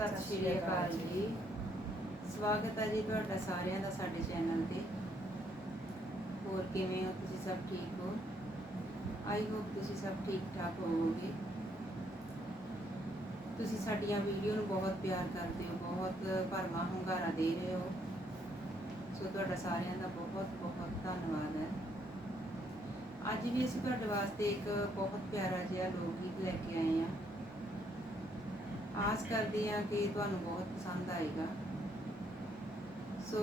ਸਤਿ ਸ਼੍ਰੀ ਅਕਾਲ ਜੀ। ਸਵਾਗਤ ਹੈ ਜੀ ਤੁਹਾਡਾ ਸਾਰਿਆਂ ਦਾ ਸਾਡੇ ਚੈਨਲ ਤੇ। ਹੋਰ ਕਿਵੇਂ ਹੋ? ਤੁਸੀਂ ਸਭ ਠੀਕ ਹੋ? ਆਈ ਹੋਪ ਤੁਸੀਂ ਸਭ ਠੀਕ ਠਾਕ ਹੋਵੋਗੇ। ਤੁਸੀਂ ਸਾਡੀਆਂ ਵੀਡੀਓ ਨੂੰ ਬਹੁਤ ਪਿਆਰ ਕਰਦੇ ਹੋ, ਬਹੁਤ ਭਰਮਾ ਹੁੰਗਾਰਾ ਦੇ ਰਹੇ ਹੋ। ਸੋ ਤੁਹਾਡਾ ਸਾਰਿਆਂ ਦਾ ਬਹੁਤ ਬਹੁਤ ਧੰਨਵਾਦ ਹੈ। ਅੱਜ ਵੀ ਅਸੀਂ ਤੁਹਾਡੇ ਵਾਸਤੇ ਇੱਕ ਬਹੁਤ ਪਿਆਰਾ ਜਿਹਾ ਲੋਕ ਗੀਤ ਲੈ ਕੇ ਆਏ ਹਾਂ। ਆਸ ਕਰਦੀ ਹਾਂ ਕਿ ਤੁਹਾਨੂੰ ਬਹੁਤ ਪਸੰਦ ਆਏਗਾ। ਸੋ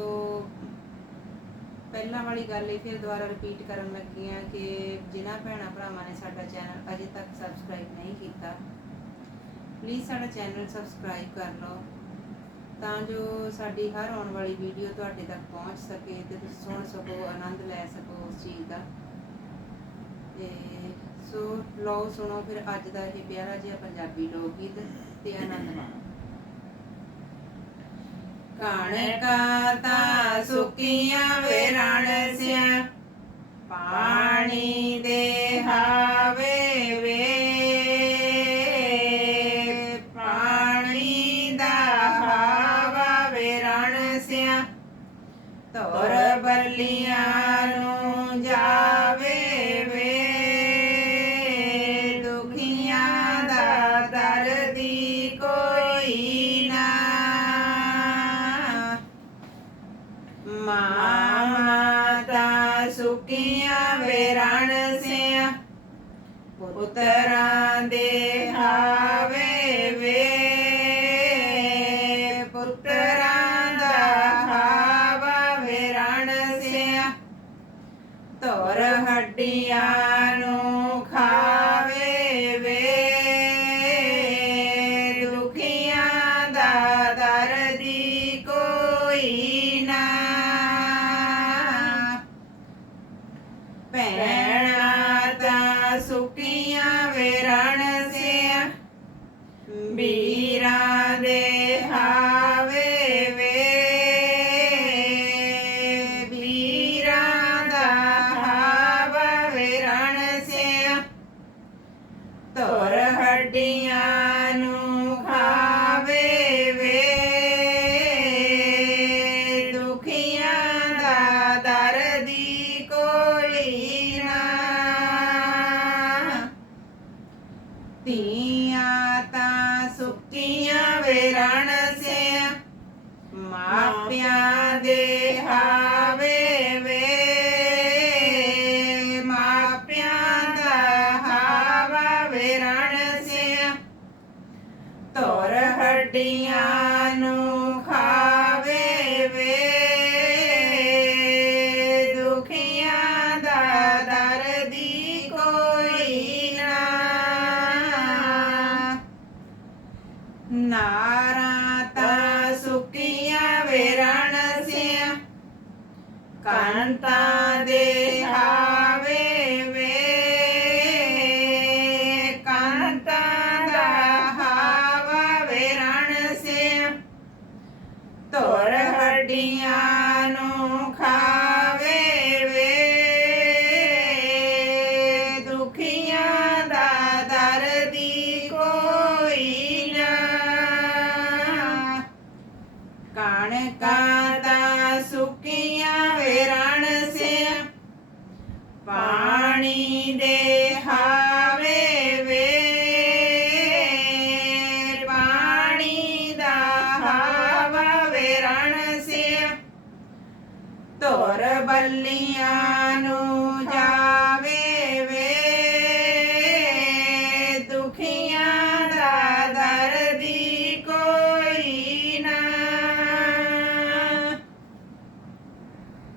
ਪਹਿਲਾਂ ਵਾਲੀ ਗੱਲ ਇਹ ਫਿਰ ਦੁਬਾਰਾ ਰਿਪੀਟ ਕਰਨ ਲੱਗੀ ਹਾਂ ਕਿ ਜਿਨ੍ਹਾਂ ਭੈਣਾਂ ਭਰਾਵਾਂ ਨੇ ਸਾਡਾ ਚੈਨਲ ਅਜੇ ਤੱਕ ਸਬਸਕ੍ਰਾਈਬ ਨਹੀਂ ਕੀਤਾ ਪਲੀਜ਼ ਸਾਡਾ ਚੈਨਲ ਸਬਸਕ੍ਰਾਈਬ ਕਰ ਲਓ, ਤਾਂ ਜੋ ਸਾਡੀ ਹਰ ਆਉਣ ਵਾਲੀ ਵੀਡੀਓ ਤੁਹਾਡੇ ਤੱਕ ਪਹੁੰਚ ਸਕੇ ਤੇ ਤੁਸੀਂ ਸੁਣ ਸਕੋ, ਆਨੰਦ ਲੈ ਸਕੋ ਉਸ ਚੀਜ਼ ਦਾ। ਤੇ ਸੋ ਲਓ ਸੁਣੋ ਫਿਰ ਅੱਜ ਦਾ ਇਹ ਪਿਆਰਾ ਜਿਹਾ ਪੰਜਾਬੀ ਲੋਕ ਗੀਤ ਤੇ ਆਨੰਦ ਮਾਣੋ। ਕਣਕਾਂ ਤਾਂ ਸੁੱਕੀਆਂ ਵੇ ਰਣ ਸਿਆ, ਪਾਣੀ ਦੇ ਵੇ ਰਣ ਸਿਆ। ਪੁੱਤਰਾਂ ਦੇ ਹਾਵੇ ਵੇ। ਪੁੱਤਰਾਂ ਦਾ ਹਾਵਾ ਵੇ ਰਣ ਸਿਆ। ਤੋਰ ਹੱਡੀਆਂ ਨੂੰ ਖਾਵੇ ਵੇ। ਦੁਖੀਆਂ ਦਾ ਦਰਦੀ ਕੋਈ ਤਾਂ ਸੁਕੀਆਂ ਵੇ ਰਣ ਸਿਆ ਦੇ ਹਾਵੇ ਵੇ। ਵੀਰਾਂ ਦਾ ਹਾਵਾ ਵੇ ਰਣ ਸਿਆ ਤੋਰ ਹੱਡੀਆਂ ਨੂੰ ਮਾਪਿਆਂ ਦੇ ਹਾਵੇ ਵੇ ਮਾਪਿਆਂ ਦਾ ਹਾਵਾ ਵੇ ਰਣ ਸਿਆ ਤੋਰ ਹੱਡੀਆਂ ਨੂੰ ਕੰਤਾਂ ਦੇ ਹਾਵੇ ਵੇ ਕੰਤਾਂ ਦਾ ਹਾਵਾ ਵੇ ਰਣ ਸੇ ਤੋਰ ਹੱਡੀਆਂ ਨੂੰ ਖਾ ਸੁੱਕੀਆਂ ਵੇ ਰਣ ਪਾਣੀ ਦੇ ਹਾਵੇ ਵੇ। ਪਾਣੀ ਦਾ ਹਾਵਾ ਵੇ ਰਣ ਸਿਆ। ਤੋਰ ਬੱਲੀਆਂ ਨੂੰ